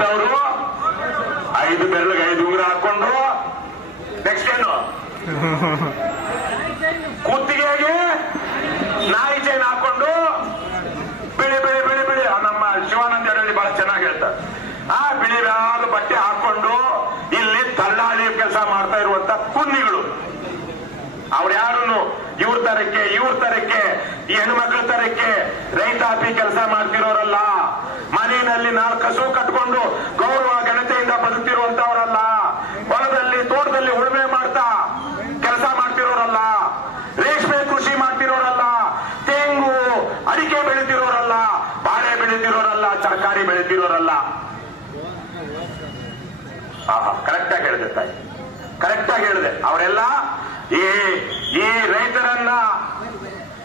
ಎಂತವ್ರು 5 ಬೆರಳಿಗೆ 5 ಉಂಗುರ ಹಾಕೊಂಡು ನೆಕ್ಸ್ಟ್ ಏನು ಕುತ್ತಿಗೆಗೆ ನಾಯಿ ಚೈನ್ ಹಾಕೊಂಡು ಬಿಳಿ ಬಿಳಿ ಬಿಳಿ ಬಿಳಿ ನಮ್ಮ ಶಿವಾನಂದ ಹೇಳಿ ಬಹಳ ಚೆನ್ನಾಗಿ ಹೇಳ್ತಾರೆ. ಆ ಬಿಳಿ ಯಾರು ಬಟ್ಟೆ ಹಾಕೊಂಡು ಇಲ್ಲಿ ದಲ್ಲಾಳಿ ಕೆಲಸ ಮಾಡ್ತಾ ಇರುವಂತ ಕುನ್ನಿಗಳು. ಅವ್ರು ಯಾರನ್ನು ಇವ್ರ ತರಕ್ಕೆ ಈ ಹೆಣ್ಮಕ್ಳ ತರಕ್ಕೆ ರೈತಾಪಿ ಕೆಲಸ ಮಾಡ್ತಿರೋರಲ್ಲ. ಮನೆಯಲ್ಲಿ 4 ಹಸು ಕಟ್ಕೊಂಡು ಗೌರವ ಘನತೆಯಿಂದ ಬದುಕ್ತಿರುವಂತವರಲ್ಲ. ಹೊಲದಲ್ಲಿ ತೋಟದಲ್ಲಿ ಉಳುಮೆ ಮಾಡ್ತಾ ಕೆಲಸ ಮಾಡ್ತಿರೋರಲ್ಲ. ರೇಷ್ಮೆ ಕೃಷಿ ಮಾಡ್ತಿರೋರಲ್ಲ. ತೆಂಗು ಅಡಿಕೆ ಬೆಳಿತಿರೋರಲ್ಲ. ಬಾಳೆ ಬೆಳಿತಿರೋರಲ್ಲ. ತರಕಾರಿ ಬೆಳಿತಿರೋರಲ್ಲ. ಕರೆಕ್ಟ್ ಆಗಿ ಹೇಳಿದೆ ತಾಯಿ, ಕರೆಕ್ಟ್ ಆಗಿ ಹೇಳಿದೆ. ಅವರೆಲ್ಲ ಈ ರೈತರನ್ನ,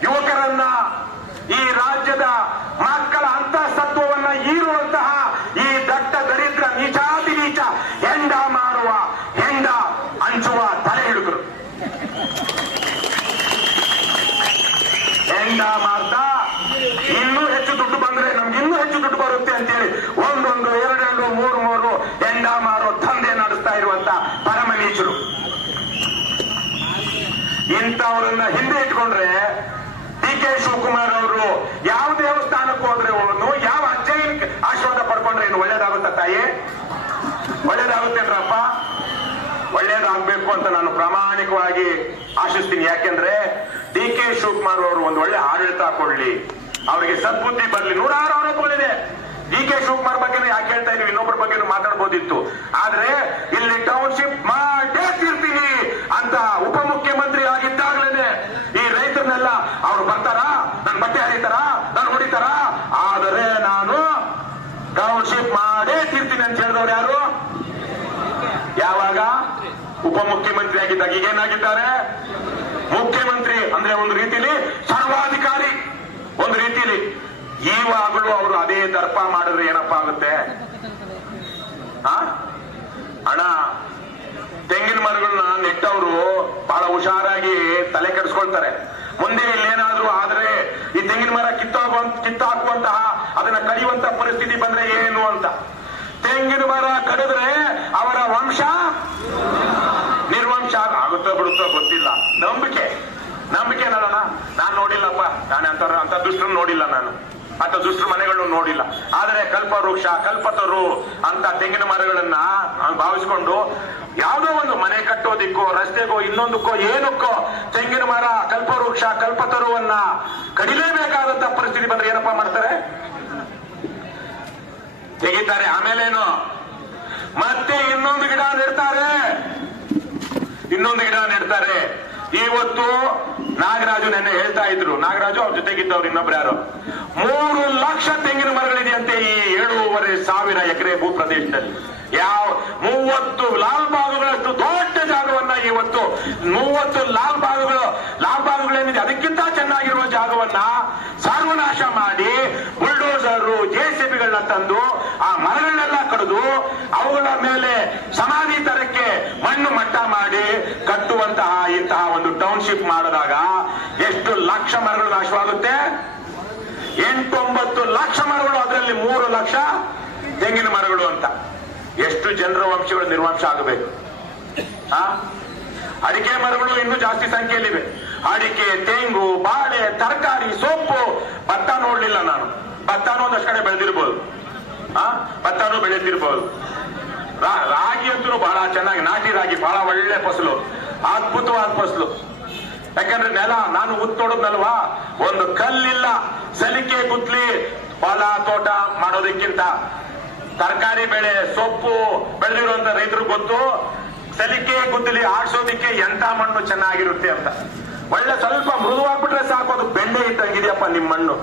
ಯುವಕರನ್ನ, ಈ ರಾಜ್ಯದ ಮಕ್ಕಳ ಅಂತಃಸತ್ವವನ್ನ ಹೀರುವಂತಹ ಈ ದಟ್ಟ ದರಿದ್ರ ನೀಚಾತಿ ನೀಚ ಹೆಂಡ ಮಾರುವ ಹೆಂಡ ಹಂಚುವ ತಲೆ ಹಿಡಿದ್ರು. ಹೆಂಡ ಮಾಡ್ತಾ ಇನ್ನೂ ಹೆಚ್ಚು ದುಡ್ಡು ಬಂದ್ರೆ ನಮ್ಗೆ ಇನ್ನೂ ಹೆಚ್ಚು ದುಡ್ಡು ಬರುತ್ತೆ ಅಂತೇಳಿ 1 2 3 ಹೆಂಡ ಮಾರೋ ದಂಧೆ ನಡೆಸ್ತಾ ಇರುವಂತ ಪರಮ ನೀಚರು. ಇಂಥವ್ರನ್ನ ಹಿಂದೆ ಇಟ್ಕೊಂಡ್ರೆ DK ಶಿವಕುಮಾರ್ ಅವರು ಯಾವ ದೇವಸ್ಥಾನಕ್ಕೆ ಹೋದ್ರೆ ಹೋದ್ರು, ಯಾವ ಅಜ್ಜಯ್ಯನ ಆಶೀರ್ವಾದ ಪಡ್ಕೊಂಡ್ರೆ ಏನು ಒಳ್ಳೇದಾಗುತ್ತ ತಾಯಿ? ಒಳ್ಳೇದಾಗುತ್ತೇನ್ರಪ್ಪ? ಒಳ್ಳೇದಾಗ್ಬೇಕು ಅಂತ ನಾನು ಪ್ರಾಮಾಣಿಕವಾಗಿ ಆಶಿಸ್ತೀನಿ. ಯಾಕೆಂದ್ರೆ DK ಶಿವಕುಮಾರ್ ಅವರು ಒಂದು ಒಳ್ಳೆ ಆಡಳಿತ ಕೊಡ್ಲಿ, ಅವರಿಗೆ ಸದ್ಬುದ್ಧಿ ಬರ್ಲಿ. 106 ಆರೋಪಗಳಿದೆ. DK ಶಿವಕುಮಾರ್ ಬಗ್ಗೆ ಯಾಕೆ ಹೇಳ್ತಾ ಇದೀವಿ, ಇನ್ನೊಬ್ಬರ ಬಗ್ಗೆ ಮಾತಾಡ್ಬೋದಿತ್ತು. ಆದ್ರೆ ಇಲ್ಲಿ ಟೌನ್ಶಿಪ್ ಮಾಡೇ ತೀರ್ತೀನಿ ಅಂತ ಉಪಮುಖ್ಯಮಂತ್ರಿ ಆಗಿದ್ದಾಗಲೇ ಈ ರೈತರನ್ನೆಲ್ಲ ಅವ್ರು ಬರ್ತಾರಾ, ನನ್ ಬಟ್ಟೆ ಹರಿತಾರ, ನಾನು ಹೊಡಿತಾರ, ಆದರೆ ನಾನು ಟೌನ್ಶಿಪ್ ಮಾಡೇ ತೀರ್ತೀನಿ ಅಂತ ಹೇಳಿದವ್ರು ಯಾರು? ಯಾವಾಗ? ಉಪಮುಖ್ಯಮಂತ್ರಿ ಆಗಿದ್ದಾಗ. ಈಗೇನಾಗಿದ್ದಾರೆ? ಮುಖ್ಯಮಂತ್ರಿ ಅಂದ್ರೆ ಒಂದು ರೀತಿಲಿ ಸರ್ವಾಧಿಕಾರಿ, ಒಂದು ರೀತಿಲಿ. ಈವಾಗಲೂ ಅವರು ಅದೇ ದರ್ಪ ಮಾಡಿದ್ರೆ ಏನಪ್ಪ ಆಗುತ್ತೆ? ಹಣ ತೆಂಗಿನ ಮರಗಳನ್ನ ನೆಟ್ಟವರು ಬಹಳ ಹುಷಾರಾಗಿ ತಲೆ ಕೆಡಿಸ್ಕೊಳ್ತಾರೆ. ಮುಂದೆ ಇಲ್ಲೇನಾದ್ರೂ ಆದ್ರೆ ಈ ತೆಂಗಿನ ಮರ ಕಿತ್ತಾಕುವಂತಹ ಅದನ್ನ ಕಡಿಯುವಂತ ಪರಿಸ್ಥಿತಿ ಬಂದ್ರೆ ಏನು ಅಂತ. ತೆಂಗಿನ ಮರ ಕಡಿದ್ರೆ ಅವರ ವಂಶ ನಿರ್ವಂಶ ಆಗುತ್ತೋ ಬಿಡುತ್ತೋ ಗೊತ್ತಿಲ್ಲ. ನಂಬಿಕೆ ನೋಡೋಣ. ನಾನ್ ನೋಡಿಲ್ಲಪ್ಪ, ನಾನು ಅಂತ ದುಷ್ಟರನ್ನು ನೋಡಿಲ್ಲ, ನಾನು ಅಂತ ದುಷ್ಟರ ಮನೆಗಳನ್ನು ನೋಡಿಲ್ಲ. ಆದರೆ ಕಲ್ಪವೃಕ್ಷ, ಕಲ್ಪತರು ಅಂತ ತೆಂಗಿನ ಮರಗಳನ್ನ ಭಾವಿಸ್ಕೊಂಡು ಯಾವುದೋ ಒಂದು ಮನೆ ಕಟ್ಟೋದಿಕ್ಕೋ, ರಸ್ತೆಗೋ, ಇನ್ನೊಂದಕ್ಕೋ, ಏನಕ್ಕೋ ತೆಂಗಿನ ಮರ, ಕಲ್ಪವೃಕ್ಷ, ಕಲ್ಪತರುವನ್ನ ಕಡಿಲೇಬೇಕಾದಂತ ಪರಿಸ್ಥಿತಿ ಬಂದ್ರೆ ಏನಪ್ಪಾ ಮಾಡ್ತಾರೆ? ತೆಗಿತಾರೆ. ಆಮೇಲೇನು? ಮತ್ತೆ ಇನ್ನೊಂದು ಗಿಡ ನೆಡ್ತಾರೆ. ಇವತ್ತು ನಾಗರಾಜು ನೆನ್ನೆ ಹೇಳ್ತಾ ಇದ್ರು, ನಾಗರಾಜು ಅವ್ರ ಜೊತೆಗಿದ್ದವ್ರು ಇನ್ನೊಬ್ರು ಯಾರು, 3 ಲಕ್ಷ ತೆಂಗಿನ ಮರಗಳಿದೆಯಂತೆ ಈ 7,500 ಎಕರೆ ಭೂ ಪ್ರದೇಶದಲ್ಲಿ. 30 ಲಾಲ್ ಬಾಗುಗಳಷ್ಟು ದೊಡ್ಡ ಜಾಗವನ್ನ ಇವತ್ತು 30 ಲಾಲ್ ಬಾಗುಗಳೇನಿದೆ ಅದಕ್ಕಿಂತ ಚೆನ್ನಾಗಿರುವ ಜಾಗವನ್ನ ಸರ್ವನಾಶ ಮಾಡಿ ಬುಲ್ಡೋಸರು, JCBಗಳನ್ನ ತಂದು ಆ ಮರಗಳನ್ನೆಲ್ಲ ಕಡಿದು ಅವುಗಳ ಮೇಲೆ ಸಮಾಧಿ ತರಕ್ಕೆ ಮಣ್ಣು ಮಟ್ಟ ಮಾಡಿ ಕಟ್ಟುವಂತಹ ಇಂತಹ ಒಂದು ಟೌನ್ಶಿಪ್ ಮಾಡಿದಾಗ ಎಷ್ಟು ಲಕ್ಷ ಮರಗಳು ನಾಶವಾಗುತ್ತೆ? 8-9 ಲಕ್ಷ ಮರಗಳು, ಅದರಲ್ಲಿ 3 ಲಕ್ಷ ತೆಂಗಿನ ಮರಗಳು ಅಂತ. ಎಷ್ಟು ಜನರ ವಂಶಗಳು ನಿರ್ವಂಶ ಆಗಬೇಕು? ಅಡಿಕೆ ಮರಗಳು ಇನ್ನೂ ಜಾಸ್ತಿ ಸಂಖ್ಯೆಯಲ್ಲಿವೆ. ಅಡಿಕೆ, ತೆಂಗು, ಬಾಳೆ, ತರಕಾರಿ, ಸೊಪ್ಪು. ಭತ್ತ ನೋಡ್ಲಿಲ್ಲ ನಾನು. ಭತ್ತನೂ ಒಂದಷ್ಟು ಕಡೆ ಬೆಳೆದಿರ್ಬೋದು, ಭತ್ತನೂ ಬೆಳೆದಿರ್ಬೋದು. ರಾಗಿ ಅಂತೂ ಬಹಳ ಚೆನ್ನಾಗಿ, ನಾಟಿ ರಾಗಿ ಬಹಳ ಒಳ್ಳೆ ಫಸಲು, ಅದ್ಭುತವಾದ ಫಸಲು. ಯಾಕಂದ್ರೆ ನೆಲ ನಾನು ಉತ್ತೋಡದ್ನಲ್ವಾ, ಒಂದು ಕಲ್ಲಿಲ್ಲ, ಸಲಿಕೆ ಗುದ್ಲಿ ಹೊಲ ತೋಟ ಮಾಡೋದಕ್ಕಿಂತ ತರಕಾರಿ ಬೆಳೆ, ಸೊಪ್ಪು ಬೆಳೆದಿರುವಂತ ರೈತರು ಗೊತ್ತು ಸಲಿಕೆ ಗುದ್ದಲಿ ಆಡ್ಸೋದಿಕ್ಕೆ ಎಂತ ಮಣ್ಣು ಚೆನ್ನಾಗಿರುತ್ತೆ ಅಂತ. ಒಳ್ಳೆ ಸ್ವಲ್ಪ ಮೃದುವಾಗ್ಬಿಟ್ರೆ ಸಾಕು, ಅದು ಬೆಣ್ಣೆ ಇದ್ದಂಗಿದೆಯಪ್ಪ ನಿಮ್ ಮಣ್ಣು.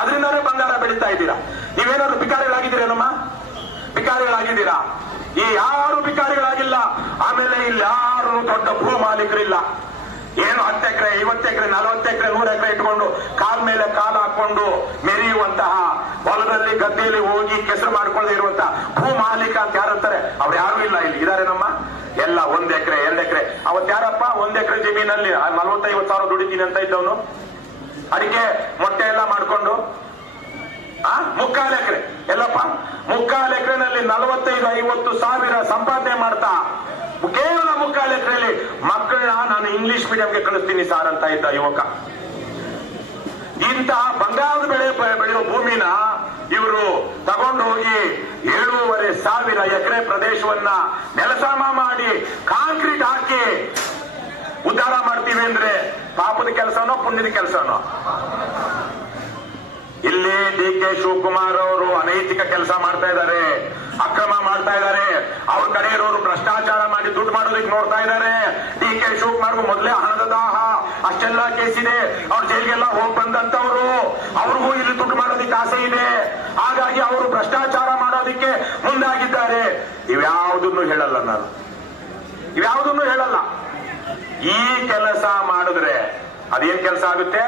ಅದರಿಂದಾನೇ ಬಂಗಾರ ಬೆಳೀತಾ ಇದ್ದೀರಾ. ನೀವೇನಾದ್ರು ಭಿಕಾರಿಗಳಾಗಿದ್ದೀರೇನಮ್ಮ? ಭಿಕಾರಿಗಳಾಗಿದ್ದೀರಾ? ಈ ಯಾರು ಭಿಕಾರಿಗಳಾಗಿಲ್ಲ. ಆಮೇಲೆ ಇಲ್ಲಿ ಯಾರು ದೊಡ್ಡ ಭೂ ಮಾಲೀಕರಿಲ್ಲ. ಏನು 10 ಎಕರೆ, 50 ಎಕರೆ, 40 ಎಕರೆ, 100 ಎಕರೆ ಇಟ್ಕೊಂಡು ಕಾಲ್ ಮೇಲೆ ಕಾಲು ಹಾಕೊಂಡು ಮೆರೆಯುವಂತಹ, ಹೊಲದಲ್ಲಿ ಗದ್ದೆಯಲ್ಲಿ ಹೋಗಿ ಕೆಸರು ಮಾಡ್ಕೊಳ್ಳದೆ ಇರುವಂತಹ ಭೂ ಮಾಲೀಕ ಅಂತ ಯಾರಂತಾರೆ? ಅವ್ರು ಯಾರು ಇಲ್ಲ. ಇಲ್ಲಿ ಇದಾರೆ ನಮ್ಮ ಎಲ್ಲ 1 ಎಕರೆ 2 ಎಕರೆ. ಅವತ್ ಯಾರಪ್ಪ 1 ಎಕರೆ ಜಮೀನಲ್ಲಿ 40-50 ಸಾವಿರ ದುಡಿತೀನಿ ಅಂತ ಇದ್ದವನು, ಅಡಿಕೆ ಮೊಟ್ಟೆ ಎಲ್ಲ ಮಾಡ್ಕೊಂಡು 3/4 ಎಕರೆ ಎಲ್ಲಪ್ಪ ಮುಕ್ಕಾಲು ಎಕರೆನಲ್ಲಿ 45-50 ಸಾವಿರ ಸಂಪಾದನೆ ಮಾಡ್ತಾ ಕೇವಲ ಮುಕ್ಕಾಲು ಎಕರೆಯಲ್ಲಿ ಮಕ್ಕಳನ್ನ ನಾನು ಇಂಗ್ಲಿಷ್ ಮೀಡಿಯಂಗೆ ಕಳಿಸ್ತೀನಿ ಸಾರ್ ಅಂತ ಇದ್ದ ಯುವಕ. ಇಂತಹ ಬಂಗಾರದ ಬೆಳೆಯುವ ಭೂಮಿನ ಇವರು ತಗೊಂಡು ಹೋಗಿ 7,500 ಎಕರೆ ಪ್ರದೇಶವನ್ನ ನೆಲಸಮ ಮಾಡಿ ಕಾಂಕ್ರೀಟ್ ಹಾಕಿ ಉದ್ಧಾರ ಮಾಡ್ತೀವಿ ಅಂದ್ರೆ ಪಾಪದ ಕೆಲಸನೋ ಪುಣ್ಯದ ಕೆಲಸನೋ? ಇಲ್ಲಿ ಡಿ ಕೆ ಶಿವಕುಮಾರ್ ಅವರು ಅನೈತಿಕ ಕೆಲಸ ಮಾಡ್ತಾ ಇದ್ದಾರೆ, ಅಕ್ರಮ ಮಾಡ್ತಾ ಇದ್ದಾರೆ. ಅವ್ರ ಕಡೆ ಇರೋರು ಭ್ರಷ್ಟಾಚಾರ ಮಾಡಿ ದುಡ್ಡು ಮಾಡೋದಕ್ಕೆ ನೋಡ್ತಾ ಇದ್ದಾರೆ. ಡಿ ಕೆ ಶಿವಕುಮಾರ್ಗೂ ಮೊದಲೇ ಹಣದ ದಾಹ, ಅಷ್ಟೆಲ್ಲ ಕೇಸ್ ಇದೆ, ಅವ್ರ ಜೈಲಿಗೆಲ್ಲ ಹೋಗಿ ಬಂದಂತವ್ರು, ಅವ್ರಿಗೂ ಇಲ್ಲಿ ದುಡ್ಡು ಮಾಡೋದಕ್ಕೆ ಆಸೆ ಇದೆ. ಹಾಗಾಗಿ ಅವರು ಭ್ರಷ್ಟಾಚಾರ ಮಾಡೋದಕ್ಕೆ ಮುಂದಾಗಿದ್ದಾರೆ. ಇವ್ಯಾವುದನ್ನು ಹೇಳಲ್ಲ ನಾನು, ಇವ್ಯಾವುದನ್ನು ಹೇಳಲ್ಲ. ಈ ಕೆಲಸ ಮಾಡಿದ್ರೆ ಅದೇನ್ ಕೆಲಸ ಆಗುತ್ತೆ?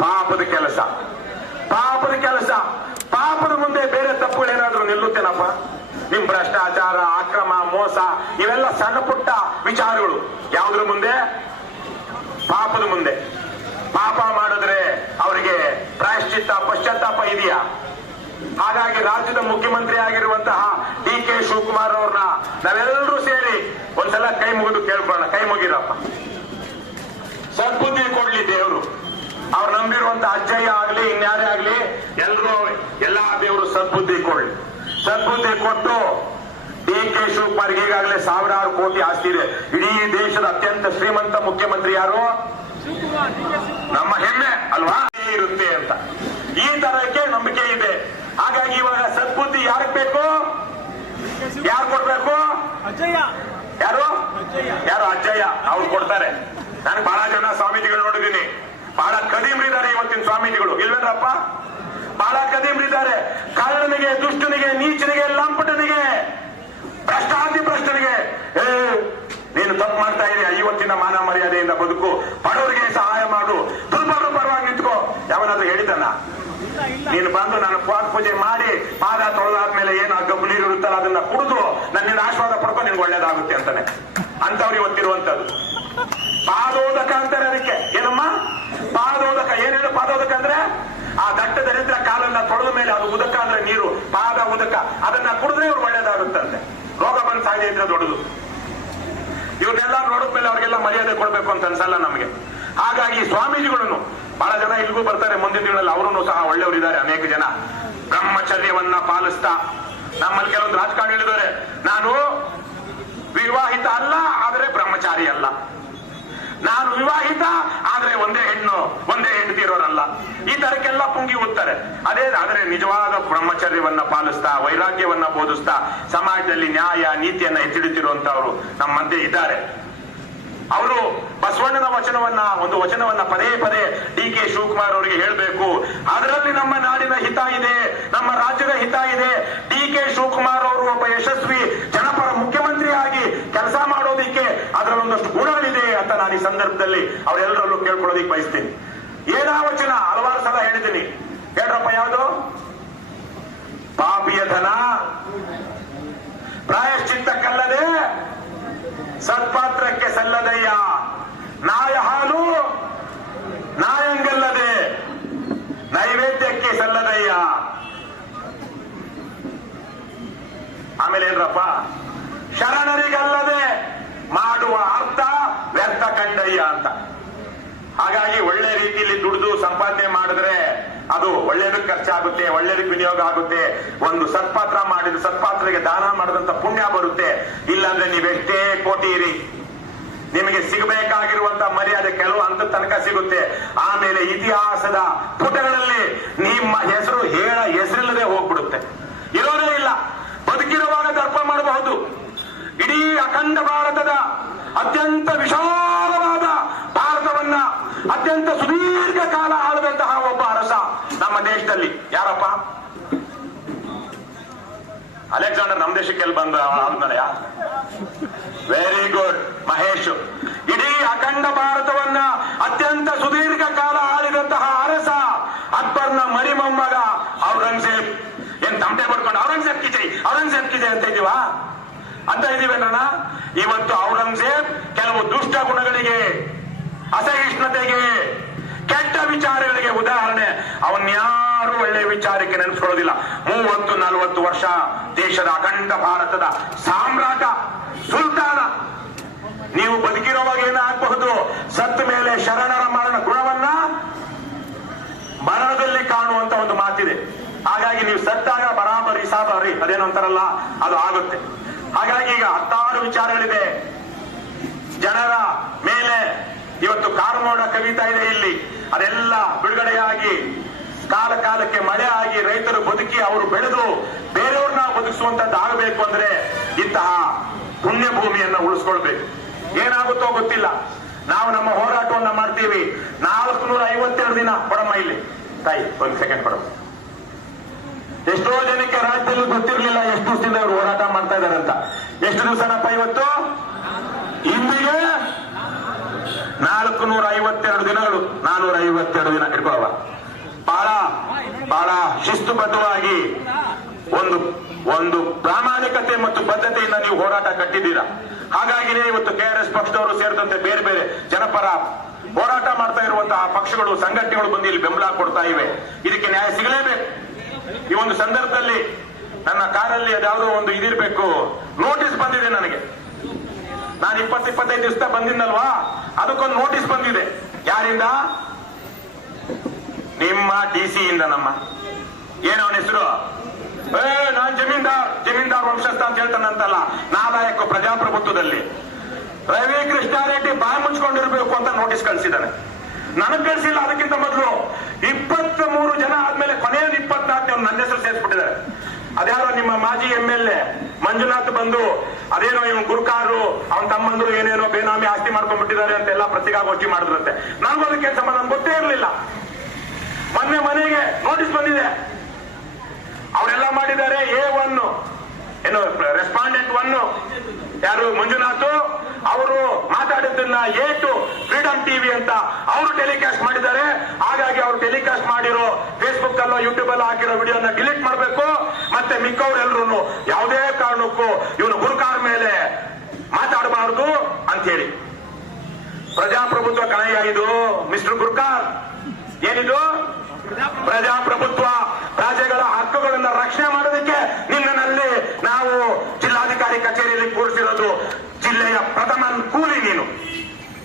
ಪಾಪದ ಕೆಲಸ, ಪಾಪದ ಕೆಲಸ. ಪಾಪದ ಮುಂದೆ ಬೇರೆ ತಪ್ಪುಗಳೇನಾದ್ರೂ ನಿಲ್ಲುತ್ತೇನಪ್ಪ? ನಿಮ್ ಭ್ರಷ್ಟಾಚಾರ, ಅಕ್ರಮ, ಮೋಸ ಇವೆಲ್ಲ ಸಣ್ಣ ಪುಟ್ಟ ವಿಚಾರಗಳು. ಯಾವುದ್ರ ಮುಂದೆ? ಪಾಪದ ಮುಂದೆ. ಪಾಪ ಮಾಡಿದ್ರೆ ಅವರಿಗೆ ಪ್ರಾಯಶ್ಚಿತ್ತ, ಪಶ್ಚಾತ್ತಾಪ ಇದೆಯಾ? ಹಾಗಾಗಿ ರಾಜ್ಯದ ಮುಖ್ಯಮಂತ್ರಿ ಆಗಿರುವಂತಹ ಡಿ ಕೆ ಶಿವಕುಮಾರ್ ಅವ್ರನ್ನ ನಾವೆಲ್ಲರೂ ಸೇರಿ ಒಂದ್ಸಲ ಕೈ ಮುಗಿದು ಕೇಳ್ಕೊಳ್ಳೋಣ. ಕೈ ಮುಗಿರಪ್ಪ, ಸದ್ಬುದ್ಧಿ ಕೊಡ್ಲಿ ದೇವರು. ಅವ್ರು ನಂಬಿರುವಂತ ಅಜ್ಜಯ್ಯ ಆಗ್ಲಿ, ಇನ್ಯಾರೇ ಆಗ್ಲಿ, ಎಲ್ಲರೂ ಎಲ್ಲಾ ದೇವರು ಸದ್ಬುದ್ಧಿ ಕೊಡ್ಲಿ. ಸದ್ಬುದ್ಧಿ ಕೊಟ್ಟು ಡಿ ಕೆ ಶಿವಕುಮಾರ್ ಈಗಾಗಲೇ 1000 ಕೋಟಿ ಆಸ್ತಿ ಇದೆ. ಇಡೀ ದೇಶದ ಅತ್ಯಂತ ಶ್ರೀಮಂತ ಮುಖ್ಯಮಂತ್ರಿ ಯಾರು? ನಮ್ಮ ಹೆಮ್ಮೆ ಅಲ್ವಾ ಇರುತ್ತೆ ಅಂತ ಈ ತರಕ್ಕೆ ನಂಬಿಕೆ ಇದೆ. ಹಾಗಾಗಿ ಇವಾಗ ಸದ್ಬುದ್ಧಿ ಯಾರಿಗೆ ಬೇಕು? ಯಾರು ಕೊಡ್ಬೇಕು? ಯಾರು? ಅಜ್ಜಯ್ಯ ಅವ್ರು ಕೊಡ್ತಾರೆ. ನಾನು ಬಹಳ ಜನ ಸ್ವಾಮೀಜಿಗಳು ನೋಡಿದ್ದೀನಿ, ಬಹಳ ಕದೀಮ್ರಿದ್ದಾರೆ ಇವತ್ತಿನ ಸ್ವಾಮೀಜಿಗಳು, ಇಲ್ವೇನಪ್ಪ? ಬಹಳ ಕದೀಮ್ರಿದ್ದಾರೆ. ಕಳ್ಳನಿಗೆ, ದುಷ್ಟನಿಗೆ, ನೀಚನಿಗೆ, ಲಂಪಟನಿಗೆ, ಭ್ರಷ್ಟನಿಗೆ ನೀನು ತಪ್ಪು ಮಾಡ್ತಾ ಇದೆಯಾ, ಇವತ್ತಿನ ಮಾನ ಮರ್ಯಾದೆಯಿಂದ ಬದುಕು, ಬಡವರಿಗೆ ಸಹಾಯ ಮಾಡು, ದುರ್ಬಲರ ಪರವಾಗಿ ನಿಂತ್ಕೋ. ಯಾವನಾದ್ರೂ ಹೇಳಿದನ್ನ? ನೀನು ಬಂದು ನಾನು ಪಾದ ಪೂಜೆ ಮಾಡಿ ಪಾದ ತೊಳೆದಾದ್ಮೇಲೆ ಏನು ಗಬ್ಬು ನೀರು ಇರುತ್ತಲ್ಲ ಅದನ್ನ ಕುಡಿದು ನನ್ನಿಂದ ಆಶೀರ್ವಾದ ಪಡ್ಕೊ, ನಿನ್ಗೆ ಒಳ್ಳೇದಾಗುತ್ತೆ ಅಂತಾನೆ ಅಂತವ್ರು ಇವತ್ತಿರುವಂತದ್ದು. ಪಾದೋದಕ ಅಂತಾರೆ ಅದಕ್ಕೆ. ಏನಮ್ಮ ಪಾದೋದಕ? ಏನೇನು ಪಾದೋದಕ ಅಂದ್ರೆ? ಆ ದಟ್ಟ ದರಿದ್ರ ಕಾಲನ್ನ ತೊಳೆದ ಮೇಲೆ ಅದು ಉದಕ ಅಂದ್ರೆ ನೀರು, ಪಾದ ಉದಕ, ಅದನ್ನ ಕುಡಿದ್ರೆ ಇವ್ರು ಒಳ್ಳೇದಾಗುತ್ತಂತೆ. ರೋಗ ಬಂದು ಸಾಧ್ಯ ಇದ್ರೆ ದೊಡ್ಡದು. ಇವ್ರನ್ನೆಲ್ಲ ನೋಡಿದ್ಮೇಲೆ ಅವ್ರಿಗೆಲ್ಲ ಮರ್ಯಾದೆ ಕೊಡ್ಬೇಕು ಅಂತ ಅನ್ಸಲ್ಲ ನಮಗೆ. ಹಾಗಾಗಿ ಸ್ವಾಮೀಜಿಗಳನ್ನು ಬಹಳ ಜನ ಇಲ್ಲಿಗೂ ಬರ್ತಾರೆ, ಮುಂದಿನ ದಿನಗಳಲ್ಲಿ ಅವರೂ ಸಹ ಒಳ್ಳೆಯವರಿದ್ದಾರೆ. ಅನೇಕ ಜನ ಬ್ರಹ್ಮಚರ್ಯವನ್ನ ಪಾಲಿಸ್ತಾ, ನಮ್ಮಲ್ಲಿ ಕೆಲವೊಂದು ರಾಜಕಾರಣ ಹೇಳಿದ್ದಾರೆ, ನಾನು ವಿವಾಹಿತ ಅಲ್ಲ ಆದ್ರೆ ಬ್ರಹ್ಮಚಾರಿ ಅಲ್ಲ, ನಾನು ವಿವಾಹಿತ ಆದ್ರೆ ಒಂದೇ ಹೆಂಡತಿ ಇರೋರಲ್ಲ, ಈ ತರಕ್ಕೆಲ್ಲ ಪುಂಗಿ ಓದ್ತಾರೆ. ಆದ್ರೆ ನಿಜವಾದ ಬ್ರಹ್ಮಚರ್ಯವನ್ನ ಪಾಲಿಸ್ತಾ, ವೈರಾಗ್ಯವನ್ನ ಬೋಧಿಸ್ತಾ, ಸಮಾಜದಲ್ಲಿ ನ್ಯಾಯ ನೀತಿಯನ್ನ ಎತ್ತಿಡುತ್ತಿರುವಂತವರು ನಮ್ಮ ಮಧ್ಯೆ ಇದ್ದಾರೆ. ಅವರು ಬಸವಣ್ಣನ ಒಂದು ವಚನವನ್ನ ಪದೇ ಪದೇ ಡಿ ಕೆ ಶಿವಕುಮಾರ್ ಅವರಿಗೆ ಹೇಳಬೇಕು. ಅದರಲ್ಲಿ ನಮ್ಮ ನಾಡಿನ ಹಿತ ಇದೆ, ನಮ್ಮ ರಾಜ್ಯದ ಹಿತ ಇದೆ. ಡಿ ಕೆ ಶಿವಕುಮಾರ್ ಅವರು ಒಬ್ಬ ಯಶಸ್ವಿ ಜನಪರ ಮುಖ್ಯಮಂತ್ರಿಯಾಗಿ ಕೆಲಸ ಮಾಡೋದಿಕ್ಕೆ ಅದರಲ್ಲೊಂದಷ್ಟು ಗುಣಗಳಿದೆ ಅಂತ ನಾನು ಈ ಸಂದರ್ಭದಲ್ಲಿ ಅವರೆಲ್ಲರಲ್ಲೂ ಕೇಳ್ಕೊಳ್ಳೋದಿಕ್ಕೆ ಬಯಸ್ತೀನಿ. ಏನಾ ವಚನ ಹಲವಾರು ಸಲ ಹೇಳಿದ್ದೀನಿ, ಹೇಳ್ರಪ್ಪ. ಯಾವುದು? ಪಾಪಿಯ ಧನ ಪ್ರಾಯಶ್ಚಿತ್ತಕ್ಕಲ್ಲದೆ ಸತ್ಪಾತ್ರಕ್ಕೆ ಸಲ್ಲದಯ್ಯ, ನಾಯ ಹಾಲು ನಾಯಂಗಲ್ಲದೆ ನೈವೇದ್ಯಕ್ಕೆ ಸಲ್ಲದಯ್ಯ. ಆಮೇಲೆ ಏನ್ರಪ್ಪ? ಶರಣರಿಗಲ್ಲದೆ ಮಾಡುವ ಅರ್ಥ ವ್ಯರ್ಥ ಕಂಡಯ್ಯ ಅಂತ. ಹಾಗಾಗಿ ಒಳ್ಳೆ ರೀತಿಯಲ್ಲಿ ದುಡಿದು ಸಂಪಾದನೆ ಮಾಡಿದ್ರೆ ಅದು ಒಳ್ಳೇದಕ್ಕೆ ಖರ್ಚಾಗುತ್ತೆ, ಒಳ್ಳೇದಕ್ಕೆ ವಿನಿಯೋಗ ಆಗುತ್ತೆ. ಒಂದು ಸತ್ಪಾತ್ರ ಮಾಡಿದ್ರೆ ಸತ್ಪಾತ್ರಕ್ಕೆ ದಾನ ಮಾಡಿದಂತ ಪುಣ್ಯ ಬರುತ್ತೆ. ಇಲ್ಲಾಂದ್ರೆ ನೀವೆಷ್ಟೇ ಕೋಟಿ ಇರಿ, ನಿಮಗೆ ಸಿಗಬೇಕಾಗಿರುವಂತ ಮರ್ಯಾದೆ ಕೆಲವು ಹಂತ ತನಕ ಸಿಗುತ್ತೆ. ಆಮೇಲೆ ಇತಿಹಾಸದ ಪುಟಗಳಲ್ಲಿ ನಿಮ್ಮ ಹೆಸರು ಹೆಸರಿಲ್ಲದೆ ಹೋಗ್ಬಿಡುತ್ತೆ, ಇರೋದೇ ಇಲ್ಲ. ಬದುಕಿರುವಾಗ ದರ್ಪ ಮಾಡಬಹುದು. ಇಡೀ ಅಖಂಡ ಭಾರತದ ಅತ್ಯಂತ ವಿಶಾಲವಾದ ಭಾರತವನ್ನ ಅತ್ಯಂತ ಸುದೀರ್ಘ ಕಾಲ ಆಳದಂತಹ ಒಬ್ಬ ಅರಸ ನಮ್ಮ ದೇಶದಲ್ಲಿ ಯಾರಪ್ಪ? ಅಲೆಕ್ಸಾಂಡರ್ ನಮ್ಮ ದೇಶಕ್ಕೆ ಎಲ್ಲಿ ಬಂದ ಆದ್ಮೇಲೆ? Very good, Mahesh. ಇಡೀ ಅಖಂಡ ಭಾರತವನ್ನ ಅತ್ಯಂತ ಸುದೀರ್ಘ ಕಾಲ ಆಳಿದಂತಹ ಅರಸ ಅಕ್ಬರ್ನ ಮರಿಮೊಮ್ಮಗ ಔರಂಗಜೇಬ್. ಏನ್ ತಮಟೆ ಪಡ್ಕೊಂಡು ಔರಂಗಜೇಬ್ ಕಿಜೈ ಅಂತ ಇದೀವೇನಣ್ಣ? ಇವತ್ತು ಔರಂಗಜೇಬ್ ಕೆಲವು ದುಷ್ಟ ಗುಣಗಳಿಗೆ, ಅಸಹಿಷ್ಣುತೆಗೆ, ಕೆಟ್ಟ ವಿಚಾರಗಳಿಗೆ ಉದಾಹರಣೆ ಅವನ್ಯಾರು ಒಳ್ಳೆ ವಿಚಾರಕ್ಕೆ ನೆನೆಸ್ಕೊಳ್ಳೋದಿಲ್ಲ. 30-40 ವರ್ಷ ದೇಶದ ಅಖಂಡ ಭಾರತದ ಸಾಮ್ರಾಟ ಸುಲ್ತಾನ. ನೀವು ಬದುಕಿರುವಾಗ ಏನಾಗಬಹುದು, ಸತ್ತ ಮೇಲೆ ಶರಣರ ಮರಣ ಗುಣವನ್ನ ಮರಣದಲ್ಲಿ ಕಾಣುವಂತ ಒಂದು ಮಾತಿದೆ. ಹಾಗಾಗಿ ನೀವು ಸತ್ತಾಗ ಬರಾಬರಿ ಸಾಬರಿ ಅದೇನು ಅಂತಾರಲ್ಲ, ಅದು ಆಗುತ್ತೆ. ಹಾಗಾಗಿ ಈಗ 10 ವಿಚಾರಗಳಿದೆ ಜನರ ಮೇಲೆ. ಇವತ್ತು ಕಾರ್ಮೋಡ ಕವಿತಾ ಇದೆ ಇಲ್ಲಿ, ಅದೆಲ್ಲ ಬಿಡುಗಡೆಯಾಗಿ ಕಾಲ ಕಾಲಕ್ಕೆ ಮಳೆ ಆಗಿ ರೈತರು ಬದುಕಿ ಅವರು ಬೆಳೆದು ಬೇರೆಯವ್ರನ್ನ ಬದುಕಿಸುವಂತದ್ದು ಆಗಬೇಕು ಅಂದ್ರೆ ಇಂತಹ ಪುಣ್ಯ ಭೂಮಿಯನ್ನ ಉಳಿಸ್ಕೊಳ್ಬೇಕು. ಏನಾಗುತ್ತೋ ಗೊತ್ತಿಲ್ಲ. ನಾವು ನಮ್ಮ ಹೋರಾಟವನ್ನ ಮಾಡ್ತೀವಿ. 452 ದಿನ ಕೊಡಮ್ಮ ಇಲ್ಲಿ ತಾಯಿ, 1 ಸೆಕೆಂಡ್ ಕೊಡಮ್ಮ. ಎಷ್ಟೋ ಜನಕ್ಕೆ ರಾಜ್ಯದಲ್ಲಿ ಗೊತ್ತಿರಲಿಲ್ಲ ಎಷ್ಟು ದಿವಸದಿಂದ ಅವರು ಹೋರಾಟ ಮಾಡ್ತಾ ಇದ್ದಾರೆ ಅಂತ. ಎಷ್ಟು ದಿವಸನಪ್ಪ ಇವತ್ತು? ಇಂದಿಗೆ 452 ದಿನಗಳು. 452 ದಿನ ಇಟ್ಕೊಳ್ಳುವ. ಬಹಳ ಶಿಸ್ತುಬದ್ಧವಾಗಿ ಒಂದು ಪ್ರಾಮಾಣಿಕತೆ ಮತ್ತು ಬದ್ಧತೆಯಿಂದ ನೀವು ಹೋರಾಟ ಕಟ್ಟಿದ್ದೀರಾ. ಹಾಗಾಗಿನೇ ಇವತ್ತು KRS ಪಕ್ಷದವರು ಸೇರಿದಂತೆ ಬೇರೆ ಬೇರೆ ಜನಪರ ಹೋರಾಟ ಮಾಡ್ತಾ ಇರುವಂತಹ ಪಕ್ಷಗಳು, ಸಂಘಟನೆಗಳು ಬಂದು ಇಲ್ಲಿ ಬೆಂಬಲ ಕೊಡ್ತಾ ಇವೆ. ಇದಕ್ಕೆ ನ್ಯಾಯ ಸಿಗಲೇಬೇಕು. ಈ ಒಂದು ಸಂದರ್ಭದಲ್ಲಿ ನನ್ನ ಕಾರಲ್ಲಿ ಅದ್ಯಾವುದೋ ಒಂದು ಇದಿರ್ಬೇಕು, ನೋಟಿಸ್ ಬಂದಿದೆ ನನಗೆ. ನಾನು 20-25 ದಿವಸ ಬಂದಿದ್ದಲ್ವಾ, ಅದಕ್ಕೊಂದು ನೋಟಿಸ್ ಬಂದಿದೆ. ಯಾರಿಂದ? ನಿಮ್ಮ DC ಇಂದ. ನಮ್ಮ ಏನೋ ಅವನ ಹೆಸರು, ನಾನ್ ಜಮೀನ್ದಾರ್ ವಂಶಸ್ಥ ಅಂತ ಹೇಳ್ತಾನಂತಲ್ಲ, ನಾಲಾಯಕ ಪ್ರಜಾಪ್ರಭುತ್ವದಲ್ಲಿ ರವಿ ಕೃಷ್ಣಾರೆಡ್ಡಿ ಬಾಯಿ ಮುಚ್ಕೊಂಡಿರ್ಬೇಕು ಅಂತ ನೋಟಿಸ್ ಕಳಿಸಿದ್ದಾನೆ. ನನಗ್ ಕಳಿಸಿಲ್ಲ. ಅದಕ್ಕಿಂತ ಮೊದಲು 23 ಜನ ಆದ್ಮೇಲೆ ಕೊನೆಯ 24 ನನ್ನ ಹೆಸರು ಸೇರಿಸ್ಬಿಟ್ಟಿದ್ದಾರೆ. ಅದ್ಯಾರೋ ನಿಮ್ಮ ಮಾಜಿ MLA ಮಂಜುನಾಥ್ ಬಂದು ಅದೇನೋ ಇವನ್ ಗುರುಕಾರು ಅವನ ತಮ್ಮಂದ್ರು ಏನೇನೋ ಬೇನಾಮಿ ಆಸ್ತಿ ಮಾಡ್ಕೊಂಡ್ಬಿಟ್ಟಿದ್ದಾರೆ ಅಂತೆಲ್ಲ ಪತ್ರಿಕಾಗೋಷ್ಠಿ ಮಾಡಿದ್ರಂತೆ. ನನಗೂ ಅದಕ್ಕೆ ಸಂಬಂಧ ನನ್ಗೆ ಗೊತ್ತೇ ಇರಲಿಲ್ಲ. ಮೊನ್ನೆ ಮನೆಗೆ ನೋಟಿಸ್ ಬಂದಿದೆ. ಅವರೆಲ್ಲ ಮಾಡಿದ್ದಾರೆ A1 ಏನು ರೆಸ್ಪಾಂಡೆಂಟ್ 1 ಯಾರು ಮಂಜುನಾಥ್ ಅವರು ಮಾತಾಡಿದ್ದನ್ನ A2 ಫ್ರೀಡಮ್ ಟಿವಿ ಅಂತ ಅವರು ಟೆಲಿಕಾಸ್ಟ್ ಮಾಡಿದ್ದಾರೆ. ಹಾಗಾಗಿ ಅವರು ಟೆಲಿಕಾಸ್ಟ್ ಮಾಡಿರೋ ಫೇಸ್ಬುಕ್ ಅಲ್ಲೋ ಯೂಟ್ಯೂಬ್ ಅಲ್ಲೋ ಹಾಕಿರೋ ವಿಡಿಯೋನ ಡಿಲೀಟ್ ಮಾಡಬೇಕು. ಮತ್ತೆ ಮಿಕ್ಕವರೆಲ್ಲರೂ ಯಾವುದೇ ಕಾರಣಕ್ಕೂ ಇವನು ಗುರುಕಾರ್ ಮೇಲೆ ಮಾತಾಡಬಾರದು ಅಂತ ಹೇಳಿ. ಪ್ರಜಾಪ್ರಭುತ್ವ ಕಣಯ್ಯ ಇದು ಮಿಸ್ಟರ್ ಗುರುಕಾರ್. ಏನಿದು ಪ್ರಜಾಪ್ರಭುತ್ವ? ಪ್ರಜೆಗಳ ಹಕ್ಕುಗಳನ್ನ ರಕ್ಷಣೆ ಮಾಡೋದಕ್ಕೆ ನಿನ್ನಲ್ಲಿ ನಾವು ಜಿಲ್ಲಾಧಿಕಾರಿ ಕಚೇರಿಯಲ್ಲಿ ಕೂರಿಸಿರೋದು. ಜಿಲ್ಲೆಯ ಪ್ರಥಮ ಕೂಲಿ ನೀನು.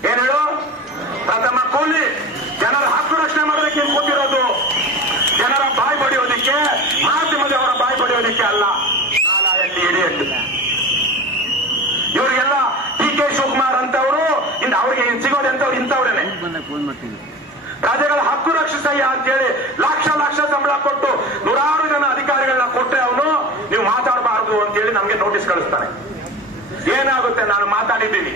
ಏನ್ ಹೇಳು? ಪ್ರಥಮ ಕೂಲಿ. ಜನರ ಹಕ್ಕು ರಕ್ಷಣೆ ಮಾಡೋದಕ್ಕೆ ನೀನು ಕೂತಿರೋದು. ಜನರ ಬಾಯಿ ಬಡಿಯೋದಿಕ್ಕೆ, ಮಾಧ್ಯಮದವರ ಬಾಯಿ ಬಡಿಯೋದಿಕ್ಕೆ ಅಲ್ಲ. ನಾಲಾಯಲ್ಲಿ ಹಿಡಿಯಟ್ಟು ಇವರಿಗೆಲ್ಲ DK ಶಿವಕುಮಾರ್ ಅಂತವರು ಅವ್ರಿಗೆ ಸಿಗೋದೆ ಅಂತವ್ರು ಇಂಥವ್ರೇನೆ. ಪ್ರಜೆಗಳ ಹಕ್ಕು ರಕ್ಷಿಸಯ್ಯ ಅಂತೇಳಿ ಲಕ್ಷ ಸಂಬಳ ಕೊಟ್ಟು 100 ಜನ ಅಧಿಕಾರಿಗಳನ್ನ ಕೊಟ್ಟರೆ ಅವನು ನೀವು ಮಾತಾಡಬಾರದು ಅಂತೇಳಿ ನಮ್ಗೆ ನೋಟಿಸ್ ಕಳಿಸ್ತಾನೆ. ಏನಾಗುತ್ತೆ? ನಾನು ಮಾತಾಡಿದ್ದೀನಿ.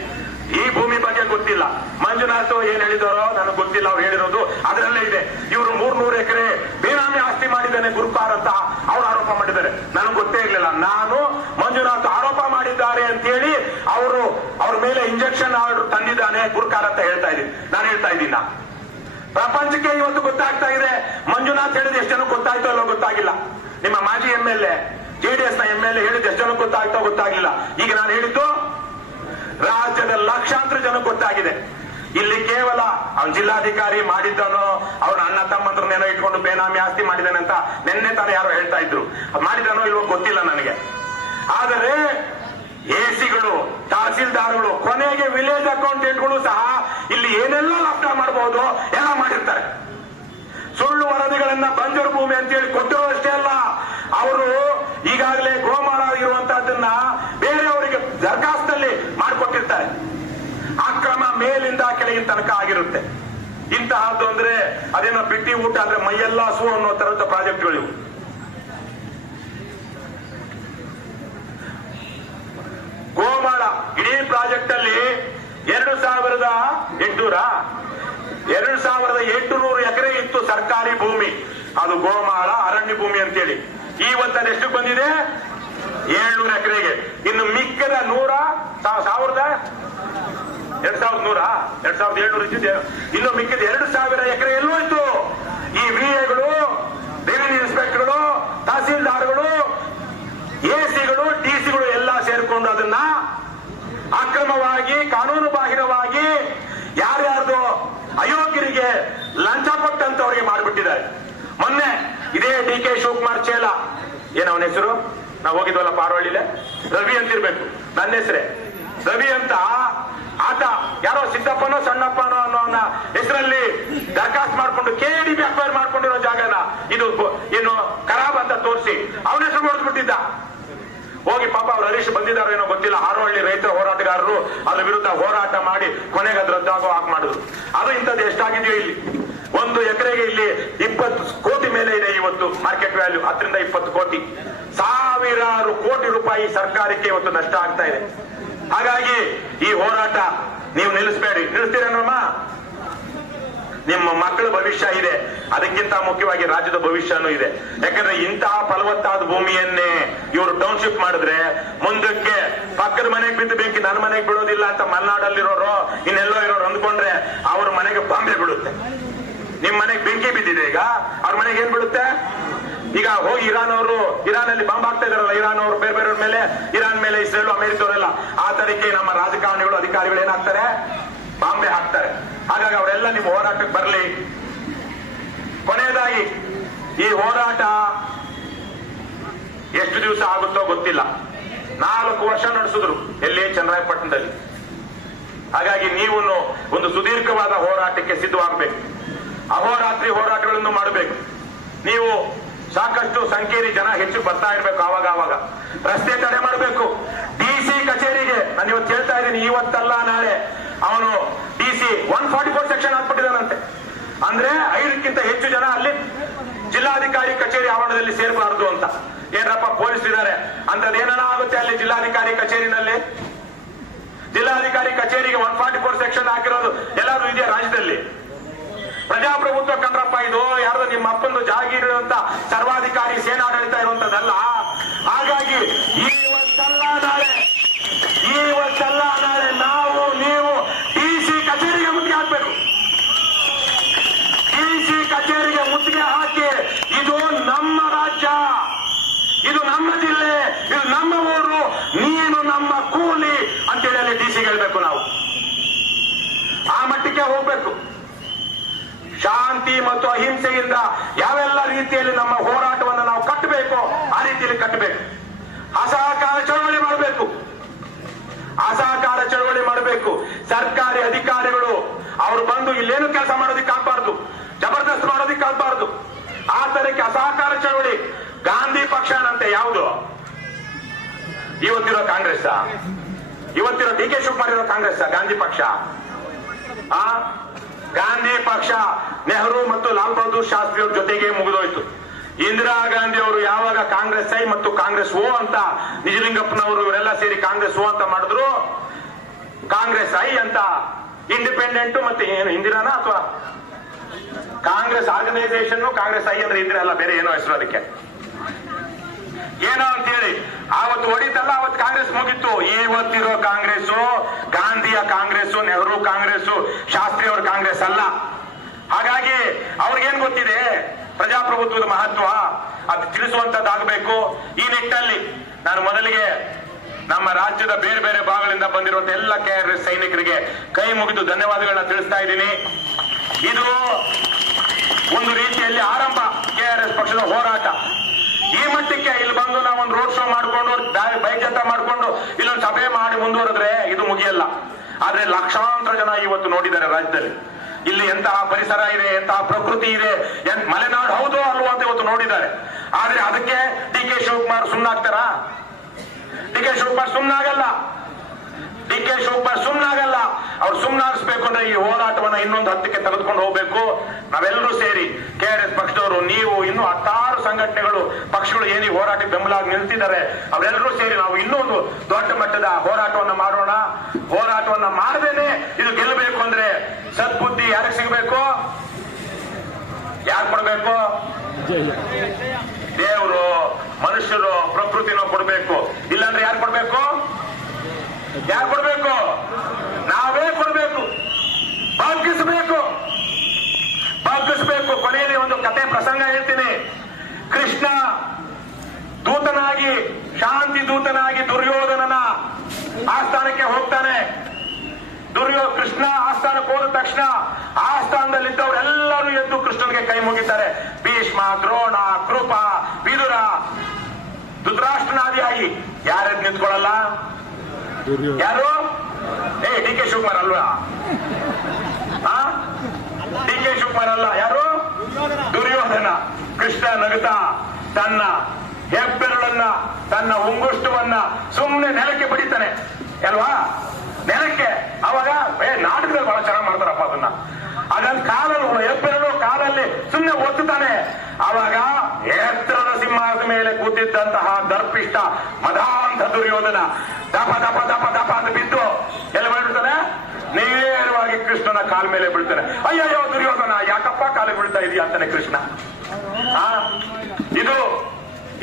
ಈ ಭೂಮಿ ಬಗ್ಗೆ ಗೊತ್ತಿಲ್ಲ. ಮಂಜುನಾಥ್ ಏನ್ ಹೇಳಿದಾರೋ ನನಗೆ ಗೊತ್ತಿಲ್ಲ. ಅವ್ರು ಹೇಳಿರೋದು ಅದರಲ್ಲೇ ಇದೆ. ಇವರು 300 ಎಕರೆ ಬೇನಾಮಿ ಆಸ್ತಿ ಮಾಡಿದ್ದಾನೆ ಗುರುಕಾರ್ ಅಂತ ಅವ್ರು ಆರೋಪ ಮಾಡಿದ್ದಾರೆ. ನನಗೆ ಗೊತ್ತೇ ಇರಲಿಲ್ಲ. ನಾನು ಮಂಜುನಾಥ್ ಆರೋಪ ಮಾಡಿದ್ದಾರೆ ಅಂತೇಳಿ ಅವ್ರ ಮೇಲೆ ಇಂಜೆಕ್ಷನ್ ಆರ್ಡರ್ ತಂದಿದ್ದಾನೆ ಗುರುಕಾರ್ ಅಂತ ಹೇಳ್ತಾ ಇದ್ದೀನಿ. ನಾನು ಹೇಳ್ತಾ ಇದ್ದೀನ ಪ್ರಪಂಚಕ್ಕೆ ಇವತ್ತು ಗೊತ್ತಾಗ್ತಾ ಇದೆ. ಮಂಜುನಾಥ್ ಹೇಳಿದ ಎಷ್ಟು ಜನಕ್ಕೆ ಗೊತ್ತಾಯ್ತೋ ಅಲ್ಲೋ ಗೊತ್ತಾಗಿಲ್ಲ. ನಿಮ್ಮ ಮಾಜಿ MLA JDS ನ MLA ಹೇಳಿದ ಎಷ್ಟು ಜನಕ್ಕೆ ಗೊತ್ತಾಯ್ತೋ ಗೊತ್ತಾಗಿಲ್ಲ. ಈಗ ನಾನು ಹೇಳಿದ್ದು ರಾಜ್ಯದ ಲಕ್ಷಾಂತರ ಜನಕ್ಕೆ ಗೊತ್ತಾಗಿದೆ. ಇಲ್ಲಿ ಕೇವಲ ಅವನ್ ಜಿಲ್ಲಾಧಿಕಾರಿ ಮಾಡಿದ್ದನೋ ಅವನ ಅಣ್ಣ ತಮ್ಮಂದ್ರನ್ನೇನೋ ಇಟ್ಕೊಂಡು ಬೇನಾಮಿ ಆಸ್ತಿ ಮಾಡಿದಾನೆ ಅಂತ ನಿನ್ನೆ ತಾನೇ ಯಾರೋ ಹೇಳ್ತಾ ಇದ್ರು. ಮಾಡಿದಾನೋ ಇಲ್ವೋ ಗೊತ್ತಿಲ್ಲ ನನಗೆ. ಆದರೆ AC ಗಳು, ತಹಸೀಲ್ದಾರ್ಗಳು, ಕೊನೆಗೆ ವಿಲೇಜ್ ಅಕೌಂಟೆಂಟ್ಗಳು ಸಹ ಇಲ್ಲಿ ಏನೆಲ್ಲ ಲಾಭ ಮಾಡಬಹುದು ಎಲ್ಲ ಮಾಡಿರ್ತಾರೆ. ಸುಳ್ಳು ವರದಿಗಳನ್ನ ಬಂಜರು ಭೂಮಿ ಅಂತೇಳಿ ಕೊಟ್ಟಿರೋಷ್ಟೇ ಅಲ್ಲ, ಅವರು ಈಗಾಗಲೇ ಗೋಮಾಳ ಇರುವಂತಹದನ್ನ ಬೇರೆಯವರಿಗೆ ದರಖಾಸ್ತಲ್ಲಿ ಮಾಡಿಕೊಟ್ಟಿರ್ತಾರೆ. ಅಕ್ರಮ ಮೇಲಿಂದ ಕೆಳಗಿನ ತನಕ ಆಗಿರುತ್ತೆ. ಇಂತಹದ್ದು ಅಂದ್ರೆ ಅದೇನೋ ಬಿಟ್ಟಿ ಊಟ ಅಂದ್ರೆ ಮೈಯೆಲ್ಲ ಹಸು ಅನ್ನೋ ತರದ ಪ್ರಾಜೆಕ್ಟ್ಗಳು. ಗೋಮಾಳ ಇಡೀ ಪ್ರಾಜೆಕ್ಟ್ ಅಲ್ಲಿ 2800 ಎಕರೆ ಇತ್ತು ಸರ್ಕಾರಿ ಭೂಮಿ. ಅದು ಗೋಮಾಳ ಅರಣ್ಯ ಭೂಮಿ ಅಂತೇಳಿ. ಇವತ್ತು ಎಷ್ಟು ಬಂದಿದೆ? 700 ಎಕರೆಗೆ. ಇನ್ನು ಮಿಕ್ಕದ 2700 ಇದ್ದಿದೆ. ಇನ್ನು ಮಿಕ್ಕಿದ 2000 ಎಕರೆ ಎಲ್ಲೂ ಇತ್ತು. ಈ VAಗಳು, ರೆವಿನ್ಯೂ ಇನ್ಸ್ಪೆಕ್ಟರ್ಗಳು, ತಹಸೀಲ್ದಾರ್ಗಳು, AC ಗಳು, DC ಗಳು ಎಲ್ಲ ಸೇರ್ಕೊಂಡು ಅದನ್ನ ಅಕ್ರಮವಾಗಿ, ಕಾನೂನು ಬಾಹಿರವಾಗಿ ಯಾರ್ಯಾರ್ದು ಅಯೋಗ್ಯರಿಗೆ ಲಂಚ ಕೆ ಶಿವಕುಮಾರ್ ಚೇಲ, ಏನ ಅವನ ಹೆಸರು? ನಾವು ಹೋಗಿದ್ವಲ್ಲ ಪಾರೋಳಿಲೆ, ರವಿ ಅಂತಿರ್ಬೇಕು. ನನ್ನ ಹೆಸರೇ ರವಿ ಅಂತ. ಆತ ಯಾರೋ ಸಿದ್ದಪ್ಪನೋ ಸಣ್ಣಪ್ಪನೋ ಅನ್ನೋ ಹೆಸರಲ್ಲಿ ದರಖಾಸ್ತ್ ಮಾಡ್ಕೊಂಡು KDB ಅಕ್ವೈರ್ ಮಾಡ್ಕೊಂಡಿರೋ ಜಾಗನ ಇದು ಏನು ಖರಾಬ್ ಅಂತ ತೋರಿಸಿ ಅವನ ಹೆಸರು ನೋಡ್ಬಿಟ್ಟಿದ್ದ. ಹೋಗಿ ಪಾಪ ಅವ್ರು ಹರೀಶ್ ಬಂದಿದ್ದಾರೋ ಏನೋ ಗೊತ್ತಿಲ್ಲ, ಹಾರೋಹಳ್ಳಿ ರೈತರ ಹೋರಾಟಗಾರರು ಅದ್ರ ವಿರುದ್ಧ ಹೋರಾಟ ಮಾಡಿ ಕೊನೆಗೆ ಅದು ರದ್ದಾಗೋ ಹಾಗೆ ಮಾಡಿದ್ರು. ಅದು ಇಂಥದ್ದು ಎಷ್ಟಾಗಿದೆಯೋ ಇಲ್ಲಿ. 1 ಎಕರೆಗೆ ಇಲ್ಲಿ 20 ಕೋಟಿ ಮೇಲೆ ಇದೆ ಇವತ್ತು ಮಾರ್ಕೆಟ್ ವ್ಯಾಲ್ಯೂ. 10ರಿಂದ 20 ಕೋಟಿ, ಸಾವಿರಾರು ಕೋಟಿ ರೂಪಾಯಿ ಸರ್ಕಾರಕ್ಕೆ ಇವತ್ತು ನಷ್ಟ ಆಗ್ತಾ ಇದೆ. ಹಾಗಾಗಿ ಈ ಹೋರಾಟ ನೀವು ನಿಲ್ಲಿಸಬೇಡಿ. ನಿಲ್ಲಿಸ್ತೀರೇನಮ್ಮ? ನಿಮ್ಮ ಮಕ್ಕಳ ಭವಿಷ್ಯ ಇದೆ, ಅದಕ್ಕಿಂತ ಮುಖ್ಯವಾಗಿ ರಾಜ್ಯದ ಭವಿಷ್ಯನೂ ಇದೆ. ಯಾಕಂದ್ರೆ ಇಂತಹ ಫಲವತ್ತಾದ ಭೂಮಿಯನ್ನೇ ಇವರು ಟೌನ್ಶಿಪ್ ಮಾಡಿದ್ರೆ ಮುಂದಕ್ಕೆ ಪಕ್ಕದ ಮನೆಗೆ ಬಿದ್ದು ಬೆಂಕಿ ನನ್ನ ಮನೆಗೆ ಬಿಡೋದಿಲ್ಲ ಅಂತ ಮಲೆನಾಡಲ್ಲಿರೋರು ಇನ್ನೆಲ್ಲೋ ಇರೋರು ಅಂದ್ಕೊಂಡ್ರೆ ಅವ್ರ ಮನೆಗೆ ಬಾಂಬೆ ಬಿಡುತ್ತೆ. ನಿಮ್ ಮನೆಗೆ ಬೆಂಕಿ ಬಿದ್ದಿದೆ, ಈಗ ಅವ್ರ ಮನೆಗೆ ಏನ್ ಬಿಡುತ್ತೆ? ಈಗ ಹೋಗಿ ಇರಾನ್ ಅಲ್ಲಿ ಬಾಂಬ್ ಹಾಕ್ತಾ ಇದಾರಲ್ಲ, ಇರಾನ್ ಅವರು ಬೇರೆ ಬೇರೆಯವ್ರ ಮೇಲೆ, ಇರಾನ್ ಮೇಲೆ ಇಸ್ರೇಲ್ ಅಮೆರಿಕವರೆಲ್ಲ. ಆ ತರಕ್ಕೆ ನಮ್ಮ ರಾಜಕಾರಣಿಗಳು ಅಧಿಕಾರಿಗಳು ಏನಾಗ್ತಾರೆ? ಬಾಂಬೆ ಹಾಕ್ತಾರೆ. ಹಾಗಾಗಿ ಅವರೆಲ್ಲ ನಿಮ್ಮ ಹೋರಾಟಕ್ಕೆ ಬರಲಿ. ಕೊನೆಯದಾಗಿ ಈ ಹೋರಾಟ ಎಷ್ಟು ದಿವಸ ಆಗುತ್ತೋ ಗೊತ್ತಿಲ್ಲ. 4 ವರ್ಷ ನಡೆಸಿದ್ರು ಎಲ್ಲಿ? ಚನ್ನರಾಯಪಟ್ಟಣದಲ್ಲಿ. ಹಾಗಾಗಿ ನೀವು ಒಂದು ಸುದೀರ್ಘವಾದ ಹೋರಾಟಕ್ಕೆ ಸಿದ್ಧವಾಗಬೇಕು. ಅಹೋರಾತ್ರಿ ಹೋರಾಟಗಳನ್ನು ಮಾಡಬೇಕು. ನೀವು ಸಾಕಷ್ಟು ಸಂಖ್ಯೆಯಲ್ಲಿ ಜನ ಹೆಚ್ಚು ಬರ್ತಾ ಇರ್ಬೇಕು. ಆವಾಗ ರಸ್ತೆ ತಡೆ ಮಾಡಬೇಕು. DC ಕಚೇರಿಗೆ ನಾನು ಇವತ್ತು ಹೇಳ್ತಾ ಇದ್ದೀನಿ, ಇವತ್ತಲ್ಲ ನಾಳೆ ಅವನು DC 144 ಸೆಕ್ಷನ್ ಹಾಕ್ಬಿಟ್ಟಿದ್ದಾನಂತೆ. ಅಂದ್ರೆ 5ಕ್ಕಿಂತ ಹೆಚ್ಚು ಜನ ಅಲ್ಲಿ ಜಿಲ್ಲಾಧಿಕಾರಿ ಕಚೇರಿ ಆವರಣದಲ್ಲಿ ಸೇರಬಾರದು ಅಂತ. ಏನಪ್ಪ ಪೊಲೀಸ್ ಇದ್ದಾರೆ ಅಂತದ್ ಏನಾನ ಆಗುತ್ತೆ ಅಲ್ಲಿ ಜಿಲ್ಲಾಧಿಕಾರಿ ಕಚೇರಿನಲ್ಲಿ? ಜಿಲ್ಲಾಧಿಕಾರಿ ಕಚೇರಿಗೆ 144 ಸೆಕ್ಷನ್ ಹಾಕಿರೋದು ಎಲ್ಲಾದ್ರೂ ಇದೆಯಾ ರಾಜ್ಯದಲ್ಲಿ? ಪ್ರಜಾಪ್ರಭುತ್ವ ಕಣ್ರಪ್ಪ ಇದು. ಯಾರ್ದು ನಿಮ್ಮ ಅಪ್ಪಂದು ಜಾಗೀರು ಅಂತ ಸರ್ವಾಧಿಕಾರಿ ಸೇನಾಡಳಿತ ಇರುವಂತದ್ದಲ್ಲ. ಹಾಗಾಗಿ ಇವತ್ತಲ್ಲ ನಾಳೆ ನಾವು ನೀವು DC ಕಚೇರಿಗೆ ಮುತ್ತಿಗೆ ಹಾಕ್ಬೇಕು. DC ಕಚೇರಿಗೆ ಮುತ್ತಿಗೆ ಹಾಕಿ ಇದು ನಮ್ಮ ರಾಜ್ಯ, ಇದು ನಮ್ಮ ಜಿಲ್ಲೆ, ಇದು ನಮ್ಮ ಊರು, ನೀನು ನಮ್ಮ ಕೂಲಿ ಅಂತೇಳಿ ಅಲ್ಲಿ DC ಹೇಳ್ಬೇಕು. ನಾವು ಆ ಮಟ್ಟಕ್ಕೆ ಹೋಗ್ಬೇಕು. ಶಾಂತಿ ಮತ್ತು ಅಹಿಂಸೆಯಿಂದ ಯಾವೆಲ್ಲ ರೀತಿಯಲ್ಲಿ ನಮ್ಮ ಹೋರಾಟವನ್ನು ನಾವು ಕಟ್ಟಬೇಕು ಆ ರೀತಿಯಲ್ಲಿ ಕಟ್ಟಬೇಕು. ಅಸಹಕಾರ ಚಳವಳಿ ಮಾಡಬೇಕು. ಸರ್ಕಾರಿ ಅಧಿಕಾರಿಗಳು ಅವರು ಬಂದು ಇಲ್ಲೇನು ಕೆಲಸ ಮಾಡೋದಿಕ್ಕಾಗಬಾರ್ದು, ಜಬರ್ದಸ್ತ್ ಮಾಡೋದಿಕ್ಕಾಗಬಾರ್ದು. ಆ ತರಕ್ಕೆ ಅಸಹಕಾರ ಚಳವಳಿ. ಗಾಂಧಿ ಪಕ್ಷನಂತೆ ಯಾವುದು? ಇವತ್ತಿರೋ ಕಾಂಗ್ರೆಸ್, ಇವತ್ತಿರೋ DK ಶಿವಕುಮಾರ್ ಇರೋ ಕಾಂಗ್ರೆಸ್ ಗಾಂಧಿ ಪಕ್ಷ. ಗಾಂಧಿ ಪಕ್ಷ ನೆಹರು ಮತ್ತು ಲಾಲ್ ಬಹದ್ದೂರ್ ಶಾಸ್ತ್ರಿ ಅವ್ರ ಜೊತೆಗೆ ಮುಗಿದೋಯ್ತು. ಇಂದಿರಾ ಗಾಂಧಿ ಅವರು ಯಾವಾಗ ಕಾಂಗ್ರೆಸ್ ಐ ಮತ್ತು ಕಾಂಗ್ರೆಸ್ ಓ ಅಂತ ನಿಜಲಿಂಗಪ್ಪನವರು ಇವರೆಲ್ಲ ಸೇರಿ ಕಾಂಗ್ರೆಸ್ ಓ ಅಂತ ಮಾಡಿದ್ರು, ಕಾಂಗ್ರೆಸ್ ಐ ಅಂತ ಇಂಡಿಪೆಂಡೆಂಟ್ ಮತ್ತೆ ಏನು ಇಂದಿರಾನ ಅಥವಾ ಕಾಂಗ್ರೆಸ್ ಆರ್ಗನೈಸೇಷನ್, ಕಾಂಗ್ರೆಸ್ ಐ ಅಂದ್ರೆ ಇಂದಿರಾ ಅಲ್ಲ, ಬೇರೆ ಏನೋ ಹೆಸರು ಅದಕ್ಕೆ ಏನೋ ಅಂತೇಳಿ ಆವತ್ತು ಹೊಡಿತಲ್ಲ, ಅವತ್ತು ಕಾಂಗ್ರೆಸ್ ಮುಗಿತ್ತು. ಇವತ್ತಿರೋ ಕಾಂಗ್ರೆಸ್ ಗಾಂಧಿಯ ಕಾಂಗ್ರೆಸ್, ನೆಹರು ಕಾಂಗ್ರೆಸ್, ಶಾಸ್ತ್ರಿ ಅವರ ಕಾಂಗ್ರೆಸ್ ಅಲ್ಲ. ಹಾಗಾಗಿ ಅವ್ರಿಗೇನ್ ಗೊತ್ತಿದೆ ಪ್ರಜಾಪ್ರಭುತ್ವದ ಮಹತ್ವ? ಅದು ತಿಳಿಸುವಂತದ್ದಾಗಬೇಕು. ಈ ನಿಟ್ಟಿನಲ್ಲಿ ನಾನು ಮೊದಲಿಗೆ ನಮ್ಮ ರಾಜ್ಯದ ಬೇರೆ ಬೇರೆ ಭಾಗಗಳಿಂದ ಬಂದಿರುವಂತಹ ಎಲ್ಲ KRS ಸೈನಿಕರಿಗೆ ಕೈ ಮುಗಿದು ಧನ್ಯವಾದಗಳನ್ನ ತಿಳಿಸ್ತಾ ಇದ್ದೀನಿ. ಇದು ಒಂದು ರೀತಿಯಲ್ಲಿ ಆರಂಭ KRS ಪಕ್ಷದ ಹೋರಾಟ. ಈ ಮಟ್ಟಕ್ಕೆ ಇಲ್ಲಿ ಬಂದು ನಾವೊಂದು ರೋಡ್ ಶೋ ಮಾಡ್ಕೊಂಡು ಬೈಕ್ ಜಾಥಾ ಮಾಡ್ಕೊಂಡು ಇಲ್ಲೊಂದು ಸಭೆ ಮಾಡಿ ಮುಂದುವರೆದ್ರೆ ಇದು ಮುಗಿಯಲ್ಲ. ಆದ್ರೆ ಲಕ್ಷಾಂತರ ಜನ ಇವತ್ತು ನೋಡಿದ್ದಾರೆ ರಾಜ್ಯದಲ್ಲಿ ಇಲ್ಲಿ ಎಂತಹ ಪರಿಸರ ಇದೆ, ಎಂತಹ ಪ್ರಕೃತಿ ಇದೆ, ಮಲೆನಾಡು ಹೌದು ಅಲ್ವೋ ಅಂತ ಇವತ್ತು ನೋಡಿದ್ದಾರೆ. ಆದ್ರೆ ಅದಕ್ಕೆ DK ಶಿವಕುಮಾರ್ ಸುಮ್ಮನಾಗ್ತಾರಾ? DK ಶಿವಕುಮಾರ್ ಸುಮ್ಮನಾಗಲ್ಲ. ಅವ್ರು ಸುಮ್ಮನಾಗಿಸ್ಬೇಕು ಅಂದ್ರೆ ಈ ಹೋರಾಟವನ್ನ ಇನ್ನೊಂದು ಹಂತಕ್ಕೆ ತೆಗೆದುಕೊಂಡು ಹೋಗ್ಬೇಕು. ನಾವೆಲ್ಲರೂ ಸೇರಿ KRS ಪಕ್ಷದವರು, ನೀವು ಇನ್ನೂ 16 ಸಂಘಟನೆಗಳು, ಪಕ್ಷಗಳು ಏನಿ ಹೋರಾಟಕ್ಕೆ ಬೆಂಬಲವಾಗಿ ನಿಲ್ತಿದ್ದಾರೆ, ಅವರೆಲ್ಲರೂ ಸೇರಿ ನಾವು ಇನ್ನೊಂದು ದೊಡ್ಡ ಮಟ್ಟದ ಹೋರಾಟವನ್ನ ಮಾಡೋಣ. ಹೋರಾಟವನ್ನ ಮಾಡದೇನೆ ಇದು ಗೆಲ್ಲಬೇಕು ಅಂದ್ರೆ ಸದ್ಬುದ್ಧಿ ಯಾರಿಗೆ ಸಿಗಬೇಕು? ಯಾರು ಕೊಡ್ಬೇಕು? ದೇವರು, ಮನುಷ್ಯರು, ಪ್ರಕೃತಿನೋ ಕೊಡ್ಬೇಕು. ಇಲ್ಲಾಂದ್ರೆ ಯಾರು ಕೊಡ್ಬೇಕು? ನಾವೇ ಕೊಡ್ಬೇಕು. ಬಗ್ಗಿಸ್ಬೇಕು. ಕೊನೆಯಲ್ಲಿ ಒಂದು ಕತೆ ಪ್ರಸಂಗ ಹೇಳ್ತೀನಿ. ಕೃಷ್ಣ ದೂತನಾಗಿ, ಶಾಂತಿ ದೂತನಾಗಿ ದುರ್ಯೋಧನನ ಆಸ್ಥಾನಕ್ಕೆ ಹೋಗ್ತಾನೆ. ಕೃಷ್ಣ ಆಸ್ಥಾನಕ್ಕೆ ಹೋದ ತಕ್ಷಣ ಆಸ್ಥಾನದಲ್ಲಿದ್ದವರೆಲ್ಲರೂ ಎದ್ದು ಕೃಷ್ಣನಿಗೆ ಕೈ ಮುಗಿತಾರೆ. ಭೀಷ್ಮ, ದ್ರೋಣ, ಕೃಪ, ಧೃತರಾಷ್ಟ್ರನಾದಿಯಾಗಿ ಯಾರದ್ ನಿಂತ್ಕೊಳ್ಳಲ್ಲ? ಯಾರು? ಡಿ ಕೆ ಶಿವಕುಮಾರ್ ಅಲ್ವಾ? ಡಿ ಕೆ ಶಿವಕುಮಾರ್ ಅಲ್ಲ, ಯಾರು? ದುರ್ಯೋಧನ. ಕೃಷ್ಣ ನಗುತ್ತಾ ತನ್ನ ಹೆಬ್ಬೆರಳನ್ನ, ತನ್ನ ಉಂಗುಷ್ಟವನ್ನ ಸುಮ್ಮನೆ ನೆಲಕ್ಕೆ ಬಡಿತಾನೆ ಅಲ್ವಾ? ನೆಲಕ್ಕೆ. ಅವಾಗ ನಾಟಕದಲ್ಲಿ ಬಹಳ ಚೆನ್ನಾಗಿ ಮಾಡ್ತಾರಪ್ಪ ಅದನ್ನ. ಅದನ್ನ ಕಾಲಲ್ಲಿ ಹೆಬ್ಬೆರಳು ಕಾಲಲ್ಲಿ ಸುಮ್ಮನೆ ಒತ್ತುತ್ತಾನೆ. ಅವಾಗ ಎತ್ತರದ ಸಿಂಹಾಸದ ಮೇಲೆ ಕೂತಿದ್ದಂತಹ ದರ್ಪಿಷ್ಟ ಮದಾಂಧ ದುರ್ಯೋಧನ ದಪ ದಪ ದಪ ದಪ ಅಂತ ಬಿದ್ದು ಎಲ್ಲಿ ಬಿಡ್ತಾನೆ? ನೇರವಾಗಿ ಕೃಷ್ಣನ ಕಾಲ ಮೇಲೆ ಬೀಳ್ತಾನೆ. ಅಯ್ಯಯ್ಯೋ ದುರ್ಯೋಧನ, ಯಾಕಪ್ಪ ಕಾಲಿಗೆ ಬೀಳ್ತಾ ಇದೀಯ ಅಂತಾನೆ ಕೃಷ್ಣ. ಇದು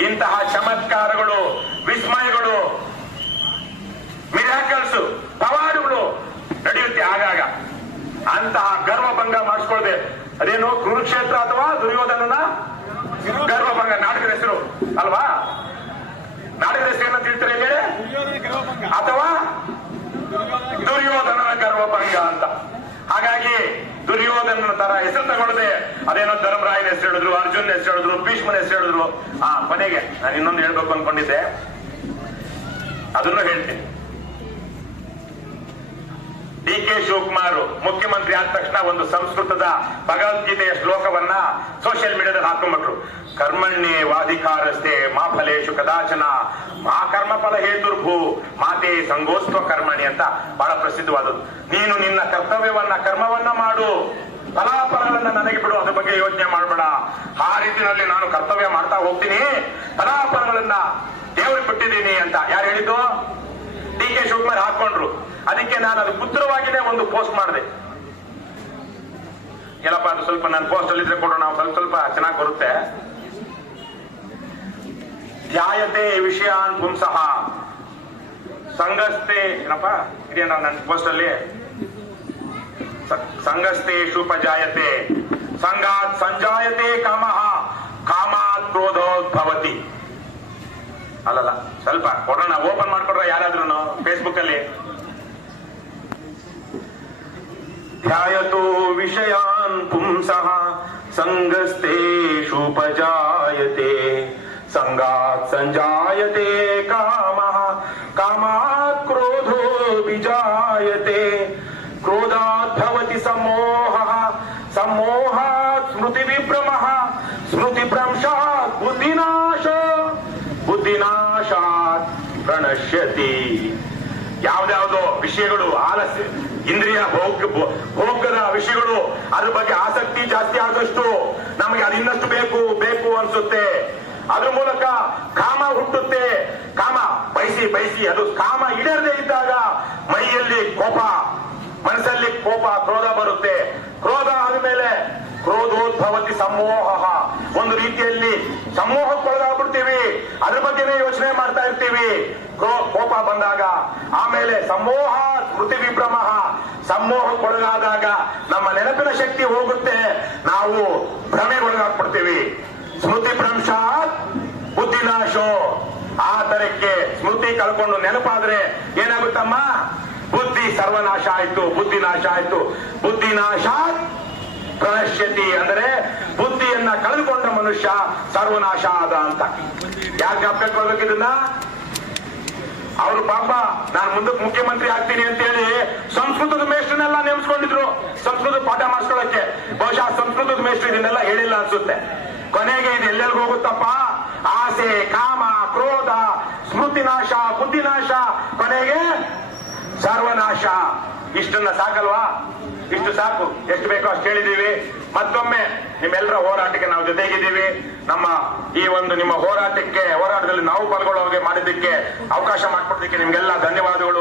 ಇಂತಹ ಚಮತ್ಕಾರಗಳು, ವಿಸ್ಮಯಗಳು, ಮಿರಾಕಲ್ಸ್, ಪವಾಡಗಳು ನಡೆಯುತ್ತೆ ಆಗಾಗ. ಅಂತಹ ಗರ್ವಭಂಗ ಮಾಡಿಸ್ಕೊಳ್ಳದೆ, ಅದೇನು ಕುರುಕ್ಷೇತ್ರ ಅಥವಾ ದುರ್ಯೋಧನನ ಗರ್ವಭಂಗ ನಾಟಕದ ಹೆಸರು ಅಲ್ವಾ? ನಾಟಕದ ಹೆಸರು ಏನಂತ ಹೇಳ್ತಾರೆ ಹೇಳಿ? ಅಥವಾ ದುರ್ಯೋಧನನ ಗರ್ವಭಂಗ ಅಂತ. ಹಾಗಾಗಿ ದುರ್ಯೋಧನನ ತರ ಹೆಸರು ತಗೊಳ್ಳದೆ ಅದೇನೋ ಧರ್ಮರಾಯನ ಹೆಸರು ಹೇಳಿದ್ರು, ಅರ್ಜುನ್ ಹೆಸರು ಹೇಳಿದ್ರು, ಭೀಷ್ಮನ ಹೆಸರು ಹೇಳಿದ್ರು. ಕೊನೆಗೆ ನಾನು ಇನ್ನೊಂದು ಹೇಳ್ಬೇಕು ಅನ್ಕೊಂಡಿದ್ದೆ, ಅದನ್ನು ಹೇಳ್ತೀನಿ. ಡಿ ಕೆ ಶಿವಕುಮಾರ್ ಮುಖ್ಯಮಂತ್ರಿ ಆದ ತಕ್ಷಣ ಒಂದು ಸಂಸ್ಕೃತದ ಭಗವದ್ಗೀತೆಯ ಶ್ಲೋಕವನ್ನ ಸೋಷಿಯಲ್ ಮೀಡಿಯಾದಲ್ಲಿ ಹಾಕೊಂಡ್ಬಿಟ್ರು. ಕರ್ಮಣ್ಯೇವಾಧಿಕಾರಸ್ತೆ ಮಾ ಫಲೇಶು ಕದಾಚನ ಮಾ ಕರ್ಮಫಲ ಹೇತುರ್ಭೂ ಮಾತೆ ಸಂಗೋಸ್ತ್ವ ಕರ್ಮಣಿ ಅಂತ ಬಹಳ ಪ್ರಸಿದ್ಧವಾದದ್ದು. ನೀನು ನಿನ್ನ ಕರ್ತವ್ಯವನ್ನ, ಕರ್ಮವನ್ನ ಮಾಡು, ಫಲಾಫಲಗಳನ್ನ ನನಗೆ ಬಿಡು, ಅದ್ರ ಬಗ್ಗೆ ಯೋಚನೆ ಮಾಡಬೇಡ. ಆ ರೀತಿಯಲ್ಲಿ ನಾನು ಕರ್ತವ್ಯ ಮಾಡ್ತಾ ಹೋಗ್ತೀನಿ, ಫಲಾಫಲಗಳನ್ನ ದೇವರಿಗೆ ಬಿಟ್ಟಿದ್ದೀನಿ ಅಂತ ಯಾರು ಹೇಳಿದ್ದು? ಡಿ ಕೆ ಶಿವಕುಮಾರ್ ಹಾಕೊಂಡ್ರು. ಅದಕ್ಕೆ ನಾನು ಅದು ಪುತ್ರವಾಗಿನೇ ಒಂದು ಪೋಸ್ಟ್ ಮಾಡಿದೆ. ಎಲ್ಲಪ್ಪ ಅದು ಸ್ವಲ್ಪ ನನ್ನ ಪೋಸ್ಟ್ ಅಲ್ಲಿ ಇದ್ರೆ ಕೊಡೋಣ, ನಾವು ಸ್ವಲ್ಪ ಚೆನ್ನಾಗಿ ಬರುತ್ತೆ. ಧ್ಯಾಯತೆ ವಿಷಯಾನ್ ಪುಂಸಃ ಸಂಗಸ್ತೆ, ಏನಪ್ಪ ಇದೆಯಾ ನನ್ನ ಪೋಸ್ಟ್ ಅಲ್ಲಿ? ಸಂಗಸ್ತೇಷುಪಜಾಯತೆ ಸಂಗಾತ್ ಸಂಜಾಯತೆ ಕಾಮಃ ಕಾಮಾತ್ ಕ್ರೋಧೋದ್ಭವತಿ. ಅಲ್ಲಲ್ಲ, ಸ್ವಲ್ಪ ಕೊಡೋಣ, ಓಪನ್ ಮಾಡ್ಕೊಡ್ರ ಯಾರಾದ್ರೂ ಫೇಸ್ಬುಕ್ ಅಲ್ಲಿ. ಧ್ಯಾಯತೋ ವಿಷಯಾನ್ ಪುಂಸಃ ಸಂಗಸ್ತೇಷುಪಜಾಯತೆ ಸಂಗಾತ್ ಸಂಜಾಯತೆ ಕಾಮಃ ಕಾಮಾತ್ ಕ್ರೋಧೋ ವಿಜಾಯತೆ ಕ್ರೋಧಾತ್ ಭವತಿ ಸಮೋಹಃ ಸಮೋಹಾತ್ ಸ್ಮೃತಿ ವಿಭ್ರಮಃ ಸ್ಮೃತಿ ಭ್ರಂಶಾತ್ ಬುದ್ಧಿನಾಶ ಬುದ್ಧಿನಾಶಾತ್ ಪ್ರಣಶ್ಯತಿ. ಯಾವ್ದಾವುದೋ ವಿಷಯಗಳು, ಆಲಸ್ಯ, ಇಂದ್ರಿಯ ಭೋಗದ ವಿಷಯಗಳು, ಅದ್ರ ಬಗ್ಗೆ ಆಸಕ್ತಿ ಜಾಸ್ತಿ ಆದಷ್ಟು ನಮಗೆ ಅದು ಇನ್ನಷ್ಟು ಬೇಕು ಬೇಕು ಅನ್ಸುತ್ತೆ. ಅದ್ರ ಮೂಲಕ ಕಾಮ ಹುಟ್ಟುತ್ತೆ. ಕಾಮ ಬಯಸಿ ಬಯಸಿ ಅದು ಕಾಮ ಈಡೇರದೇ ಇದ್ದಾಗ ಮೈಯಲ್ಲಿ ಕೋಪ, ಮನಸ್ಸಲ್ಲಿ ಕೋಪ, ಕ್ರೋಧ ಬರುತ್ತೆ. ಕ್ರೋಧ ಆದ್ಮೇಲೆ ಕ್ರೋಧೋದ್ಭವತಿ ಸಮೋಹ, ಒಂದು ರೀತಿಯಲ್ಲಿ ಸಮೋಹಕ್ಕೊಳಗಾಗ್ಬಿಡ್ತೀವಿ, ಅದ್ರ ಬಗ್ಗೆನೇ ಯೋಚನೆ ಮಾಡ್ತಾ ಇರ್ತೀವಿ ಕೋಪ ಬಂದಾಗ. ಆಮೇಲೆ ಸಮೋಹ ಸ್ಮೃತಿ ವಿಭ್ರಮ, ಸಮೋಹಕ್ಕೊಳಗಾದಾಗ ನಮ್ಮ ನೆನಪಿನ ಶಕ್ತಿ ಹೋಗುತ್ತೆ, ನಾವು ಭ್ರಮೆಗೊಳಗಾಗ್ಬಿಡ್ತೀವಿ. ಸ್ಮೃತಿ ಭ್ರಂಶಾತ್ ಬುದ್ಧಿನಾಶೋ, ಆ ತರಕ್ಕೆ ಸ್ಮೃತಿ ಕಳ್ಕೊಂಡು ನೆನಪಾದ್ರೆ ಏನಾಗುತ್ತಮ್ಮ? ಬುದ್ಧಿ ಸರ್ವನಾಶ ಆಯ್ತು, ಬುದ್ಧಿನಾಶ ಆಯ್ತು. ಬುದ್ಧಿನಾಶಾತ್ ಪ್ರಣಶ್ಯತಿ ಅಂದರೆ ಬುದ್ಧಿಯನ್ನ ಕಳೆದುಕೊಂಡ ಮನುಷ್ಯ ಸರ್ವನಾಶ ಆದ ಅಂತ. ಯಾಕೆ ಜ್ಞಾಪಕ ಕೊಡ್ಬೇಕಿದನ್ನ? ಅವರು ಪಾಪ ನಾನು ಮುಂದಕ್ಕೆ ಮುಖ್ಯಮಂತ್ರಿ ಆಗ್ತೀನಿ ಅಂತ ಹೇಳಿ ಸಂಸ್ಕೃತದ ಮೇಷ್ಟ್ರನ್ನೆಲ್ಲ ನೇಮಿಸ್ಕೊಂಡಿದ್ರು ಸಂಸ್ಕೃತ ಪಾಠ ಮಾಡಿಸ್ಕೊಳ್ಳಕ್ಕೆ. ಬಹುಶಃ ಸಂಸ್ಕೃತದ ಮೇಷ್ಟ್ರು ಇದನ್ನೆಲ್ಲ ಹೇಳಿಲ್ಲ ಅನ್ಸುತ್ತೆ. ಕೊನೆಗೆ ಇದು ಎಲ್ಲೆಲ್ಗೂ ಹೋಗುತ್ತಪ್ಪ? ಆಸೆ, ಕಾಮ, ಕ್ರೋಧ, ಸ್ಮೃತಿನಾಶ, ಬುದ್ಧಿನಾಶ, ಕೊನೆಗೆ ಸರ್ವನಾಶ. ಇಷ್ಟನ್ನ ಸಾಕಲ್ವಾ? ಇಷ್ಟು ಸಾಕು, ಎಷ್ಟು ಬೇಕೋ ಅಷ್ಟು ಹೇಳಿದೀವಿ. ಮತ್ತೊಮ್ಮೆ ನಿಮ್ಮೆಲ್ಲರ ಹೋರಾಟಕ್ಕೆ ನಾವು ಜೊತೆಗಿದ್ದೀವಿ. ನಮ್ಮ ಈ ಒಂದು ನಿಮ್ಮ ಹೋರಾಟದಲ್ಲಿ ನಾವು ಪಾಲ್ಗೊಳ್ಳುವಾಗೆ ಮಾಡಿದ್ದಕ್ಕೆ, ಅವಕಾಶ ಮಾಡಿಕೊಡೋದಕ್ಕೆ ನಿಮ್ಗೆಲ್ಲ ಧನ್ಯವಾದಗಳು.